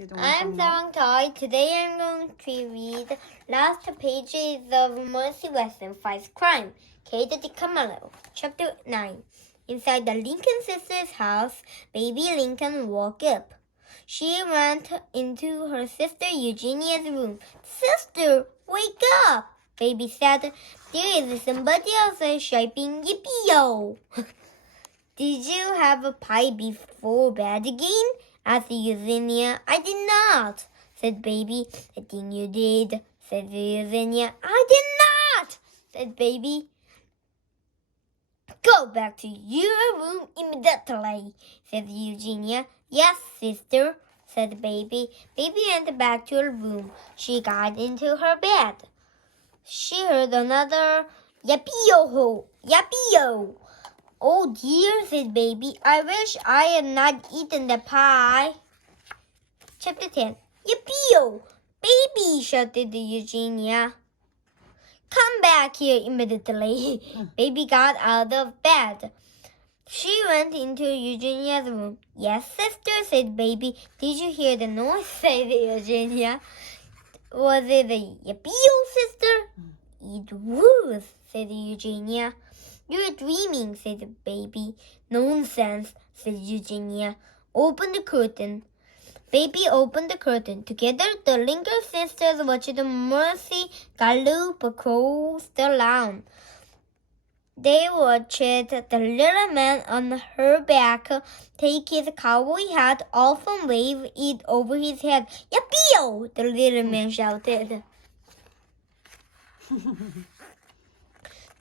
I'm Sarantoy. Today I'm going to read last pages of Mercy Weston Fights Crime, Kate DiCamillo, Chapter 9. Inside the Lincoln sisters' house, baby Lincoln woke up. She went into her sister Eugenia's room. Sister, wake up! Baby said, there is somebody else shouting yippee-yo. Did you have a pie before bed again? Asked Eugenia. I did not, said Baby. I think you did, said Eugenia. I did not, said Baby. Go back to your room immediately, said Eugenia. Yes, sister, said Baby. Baby went back to her room. She got into her bed. She heard another yappy-yo-ho, yappy-yo. Oh dear, said Baby. I wish I had not eaten the pie. Chapter 10. Yippee-yo! Baby, shouted Eugenia. Come back here immediately. Baby got out of bed. She went into Eugenia's room. Yes, sister, said Baby. Did you hear the noise? Said Eugenia. Was it a yippee-yo, sister? It was, said Eugenia. You're dreaming, said the Baby. Nonsense, said Eugenia. Open the curtain. Baby opened the curtain. Together, the Lincoln sisters watched Mercy gallop across the lawn. They watched the little man on her back take his cowboy hat off and wave it over his head. Yippee-yo! The little man shouted.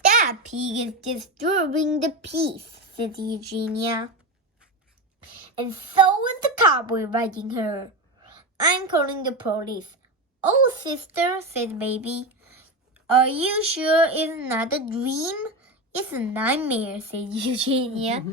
That pig is disturbing the peace, said Eugenia. And so is the cowboy riding her. I'm calling the police. Oh, sister, said Baby. Are you sure it's not a dream? It's a nightmare, said Eugenia.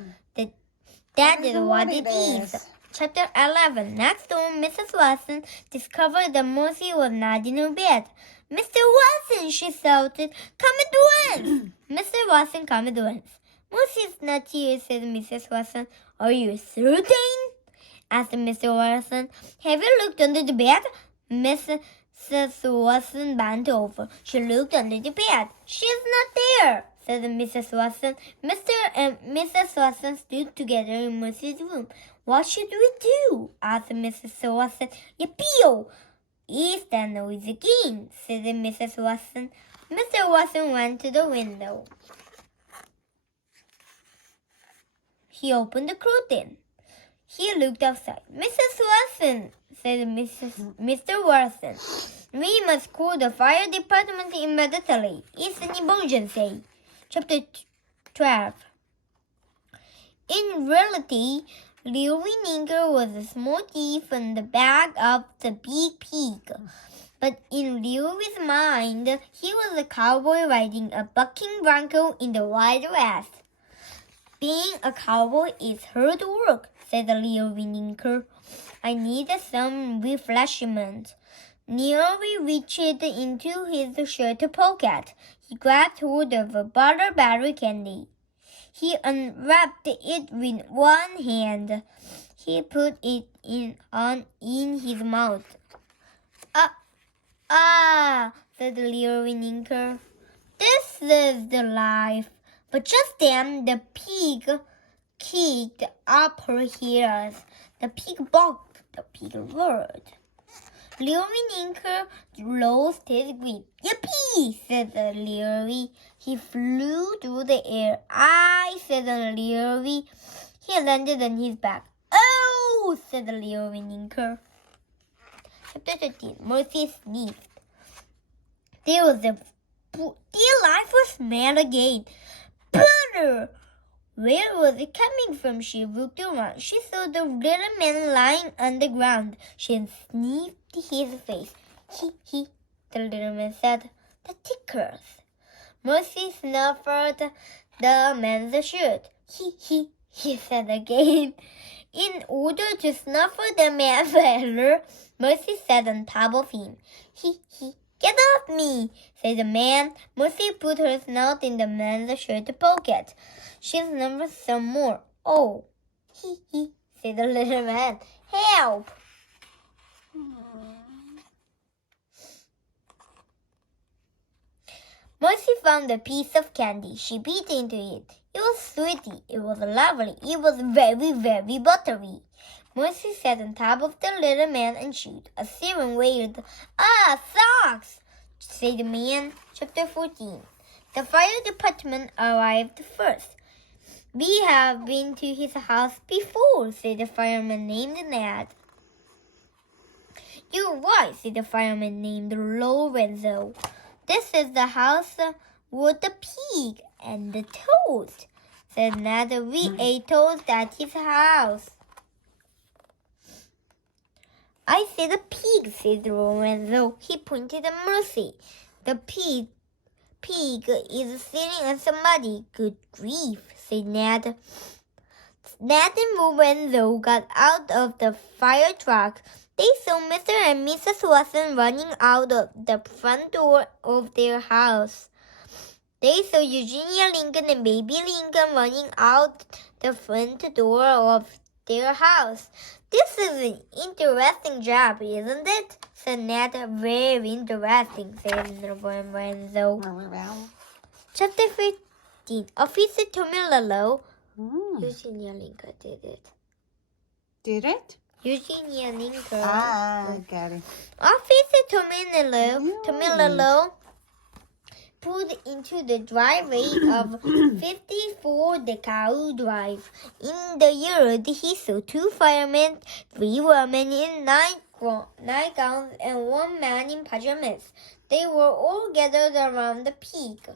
That is what it is. Chapter 11. Next door, Mrs. Watson discovered that Mercy was not in her bed. Mr. Watson, she shouted, come at once! Mr. Watson, come at once. Mercy is not here, said Mrs. Watson. Are you certain? Asked Mr. Watson. Have you looked under the bed? Mrs. Watson bent over. She looked under the bed. She's not there, said Mrs. Watson. Mr. and Mrs. Watson stood together in Mercy's room. What should we do? Asked Mrs. Watson. Yippee-yo! Is that noise again? Said Mrs. Watson. Mr. Watson went to the window. He opened the curtain. He looked outside. Mrs. Watson, said Mr. Watson, we must call the fire department immediately. It's an emergency. Chapter 12. In reality, Louis Ninker was a small thief in the bag of the big pig. But in Louis's mind, he was a cowboy riding a bucking bronco in the Wild West. Being a cowboy is hard work, said Louis Ninker. I need some refreshment. Louis reached into his shirt pocket. He grabbed hold of a butterberry candy. He unwrapped it with one hand. He put it in his mouth. Said Louis Ninker. This is the life. But just then the pig kicked up her heels. The pig barked. The pig roared. Louis Ninker lost his grip. Yippee! Said Louis. He flew through the air. I said Louis. He landed on his back. Oh! Said Louis Ninker. Chapter 13. Mercy sneezed. There was a delightful smell again. Butter! Where was it coming from? She looked around. She saw the little man lying on the ground. She sniffed his face. He, the little man said. The tickers. Mercy snuffed the man's shirt. He said again. In order to snuff the man better, Mercy sat on top of him. Get off me, said the man. Mercy put her snout in the man's shirt pocket. She snuffed some more. Oh, said the little man. Help! Mercy found a piece of candy. She bit into it. It was sweetie. It was lovely. It was very, very buttery. Mercy sat on top of the little man and chewed. A siren wailed. Ah, socks! Said the man. Chapter 14. The fire department arrived first. We have been to his house before, said the fireman named Ned. You're right, said the fireman named Lorenzo. This is the house with the pig and the toast, said Ned. We ate toast at his house. I said the pig, said Lorenzo. He pointed at Mercy. The pig is sitting on somebody. Good grief, said Ned. Ned and Lorenzo got out of the fire truck. They saw Mr. and Mrs. Watson running out of the front door of their house. They saw Eugenia Lincoln and Baby Lincoln running out the front door of their house. This is an interesting job, isn't it? Said Ned. Very interesting, said Lorenzo. Chapter 15. Officer Tomilalo. Eugenia Lincoln did it. Did it? Eugenia Lincoln. Got it. Officer Tomilalo pulled into the driveway of 54 DeKalb Drive. In the yard, he saw 2 firemen, 3 women in nightgowns, and 1 man in pajamas. They were all gathered around the pig.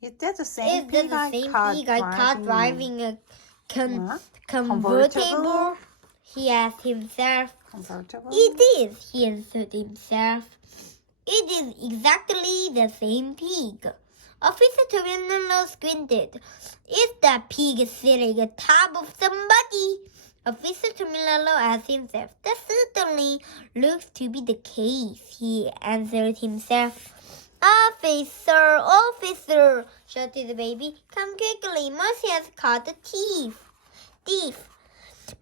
Is that the same pig I caught driving a convertible? He asked himself. Convertible? It is, he answered himself. It is exactly the same pig. Officer Tomilalo squinted. Is that pig sitting on top of somebody? Officer Tomilalo asked himself. That certainly looks to be the case, he answered himself. Officer, shouted the baby. Come quickly, Mercy has caught the thief.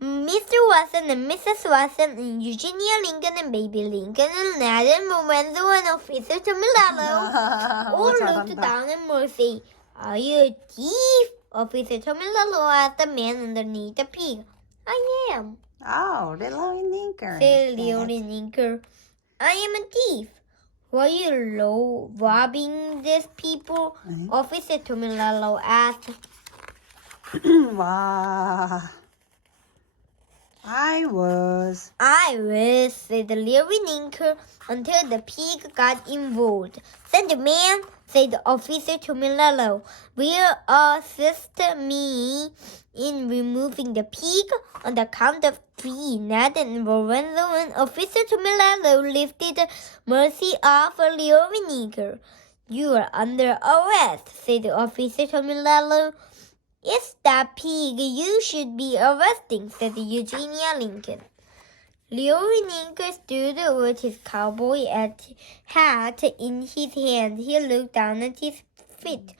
Mr. Watson and Mrs. Watson and Eugenia Lincoln and Baby Lincoln and Ned and Lorenzo and Officer Tomilalo all looked down at Mercy. Are you a thief? Officer Tomilalo asked the man underneath the pig. I am. Oh, little Lincoln. Said little Lincoln. I am a thief. Were you robbing these people? Officer Tomilalo asked. Wow. I was, said the little Lincoln, until the pig got involved. Send the man, said the officer to Tomilalo. Will assist me in removing the pig on the count of 3. Ned and Lorenzo and Officer Tomilalo lifted Mercy off a little Lincoln. You are under arrest, said the officer Tomilalo. It's that pig you should be arresting, said Eugenia Lincoln. Leo Lincoln stood with his cowboy hat in his hand. He looked down at his feet.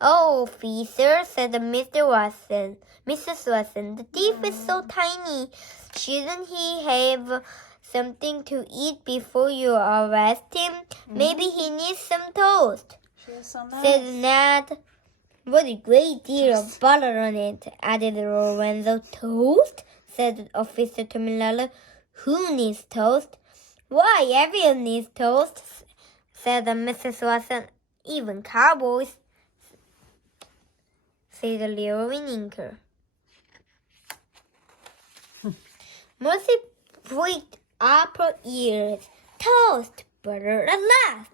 Oh, officer, said Mr. Watson. Mrs. Watson, the thief is so tiny. Shouldn't he have something to eat before you arrest him? Maybe he needs some toast, said Ned. What a great deal of butter on it, added Lorenzo. Toast? Said Officer Tomilalo. Who needs toast? Why, everyone needs toast, said Mrs. Watson. Even cowboys, said the little Lincoln. Mercy pricked up her ears. Toast, butter at last.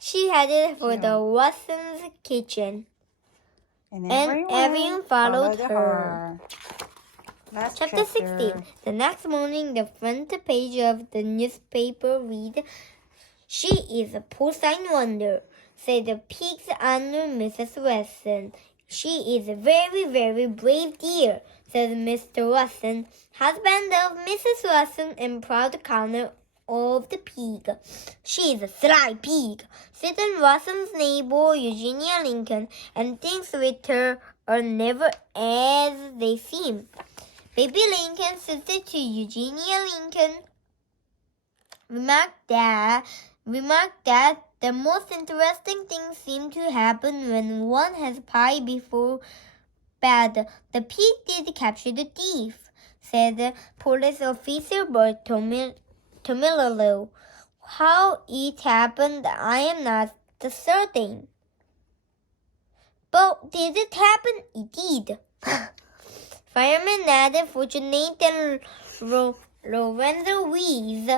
She headed for the Watson's kitchen, and everyone followed her. Chapter 16. The next morning, the front page of the newspaper read, She is a porcine wonder, said the pig's owner, Mrs. Watson. She is a very, very brave dear, said Mr. Watson, husband of Mrs. Watson and proud owner of the pig. She is a sly pig, said Watson's neighbor Eugenia Lincoln, and things with her are never as they seem. Baby Lincoln, sister to Eugenia Lincoln, remarked that remarked that the most interesting things seem to happen when one has pie before bed. The pig did capture the thief, said police officer Bert Tomillo. How it happened, I am not certain. But did it happen? It did. Fireman Ned, Fortunate, and Lorenzo Reeves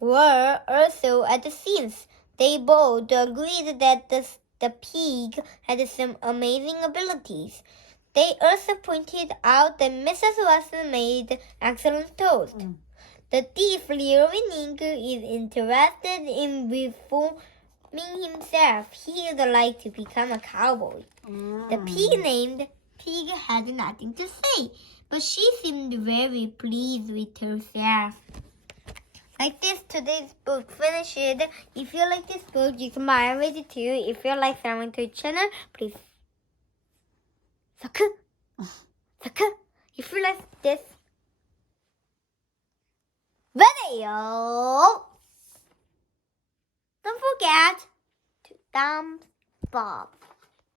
were also at the scenes. They both agreed that the pig had some amazing abilities. They also pointed out that Mrs. Watson made excellent toast. The thief, Leo Winninker, is interested in reforming himself. He would like to become a cowboy. The pig named Pig had nothing to say, but she seemed very pleased with herself. Like this, today's book finished. If you like this book, you can buy it too. If you like Sarantoi's channel, please subscribe. If you like this video, don't forget to thumbs up.